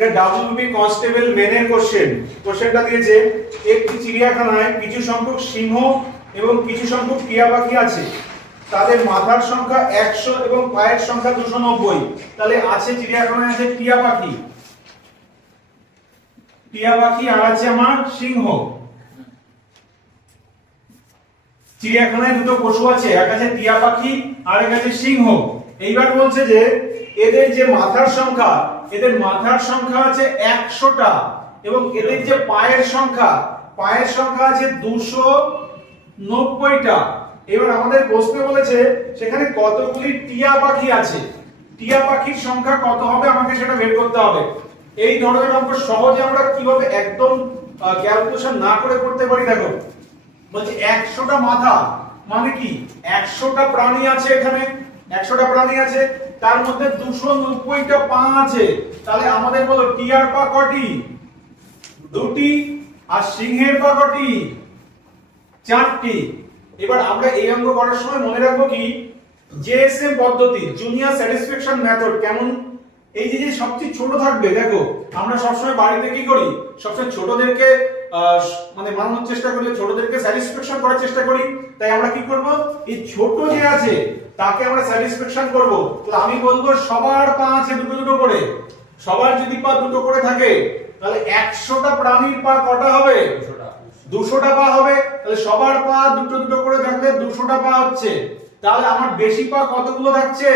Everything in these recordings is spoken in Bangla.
এটা ডাব্লিউবি কনস্টেবল মেনের কোশ্চেনটা দিয়েছে একটি চিড়িয়াখানায় কিছু সংখ্যক সিংহ এবং কিছু সংখ্যক টিয়া পাখি আছে, তাদের মাথার সংখ্যা 100 এবং পায়ের সংখ্যা 290। তাহলে আছে চিড়িয়াখানায় আছে টিয়া পাখি আর আছে আমার সিংহ। চিড়িয়াখানায় দুটো পশু আছে, এক আছে টিয়া পাখি আর এক আছে সিংহ। এইবার বলছে যে এদের যে মাথার সংখ্যা আছে 100টা এবং এদের যে পায়ের সংখ্যা আছে 290টা। এবার আমাদের প্রশ্নে বলেছে সেখানে কতগুলি টিয়া পাখি আছে, টিয়া পাখির সংখ্যা কত হবে আমাকে সেটা বের করতে হবে। এই ধরনের অঙ্ক সহজে আমরা কিভাবে একদম ক্যালকুলেশন না করে করতে পারি দেখো। বলছে 100টা মাথা মানে কি 100টা প্রাণী আছে, এখানে 100টা প্রাণী আছে, তার মধ্যে 290টা পা আছে। তাহলে আমাদের বলো টিয়ার পা কটি? দুটি। আর সিংহের পা কটি? 4টি। এবার আমরা এই অঙ্ক করার সময় মনে রাখবো কি জেএসএম পদ্ধতি, জুনিয়র স্যাটিসফ্যাকশন মেথড। কেমন? এই যে সবচেয়ে ছোট থাকবে, দেখো আমরা সবসময় বাড়িতে কি করি, সবসময় ছোটদেরকে মানে মানানোর চেষ্টা করি, ছোটদেরকে স্যাটিসফ্যাকশন করার চেষ্টা করি। তাই আমরা কি করব, এই ছোট যে আছে তাকে আমরা স্যাটিসফ্যাকশন করব। তাহলে আমি বলবো সবার পা আছে দুটো দুটো করে, সবার যদি পা দুটো করে থাকে তাহলে 100টা প্রাণীর পা কটা হবে? 200টা পা হবে। তাহলে সবার পা দুটো দুটো করে থাকলে 200টা পা হচ্ছে। তাহলে আমার বেশি পা কতগুলো থাকছে?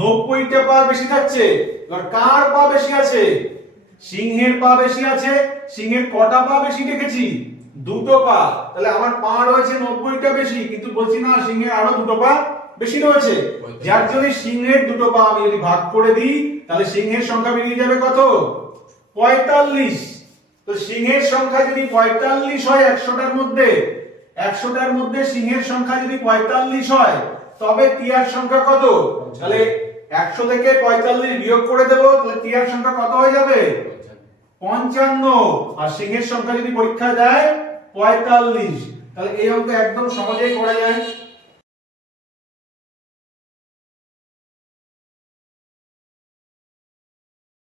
90টা পা বেশি থাকছে। এবার কার পা বেশি আছে? সিংহের পা বেশি আছে। সিংহের কটা পা বেশি দেখেছি? দুটো পা। তাহলে আমার পা রয়েছে 90টা বেশি, কিন্তু বলছি না সিংহের আরো দুটো পা বেশি রয়েছে। যার জন্য সিংহের দুটো পা আমি যদি ভাগ করে দিই তাহলে সিংহের সংখ্যা বেরিয়ে যাবে কত? 45। তো সিংহের সংখ্যা যদি 45 হয় 100টার মধ্যে সিংহের সংখ্যা যদি 45 হয় তবে টিয়ার সংখ্যা কত? তাহলে 100 থেকে 45 বিয়োগ করে দেব, তাহলে টিয়ার সংখ্যা কত হয়ে যাবে? 55। আর সিংহের সংখ্যা যদি পরীক্ষা দেয় 45। তাহলে এই অঙ্ক একদম সহজেই করা যায়।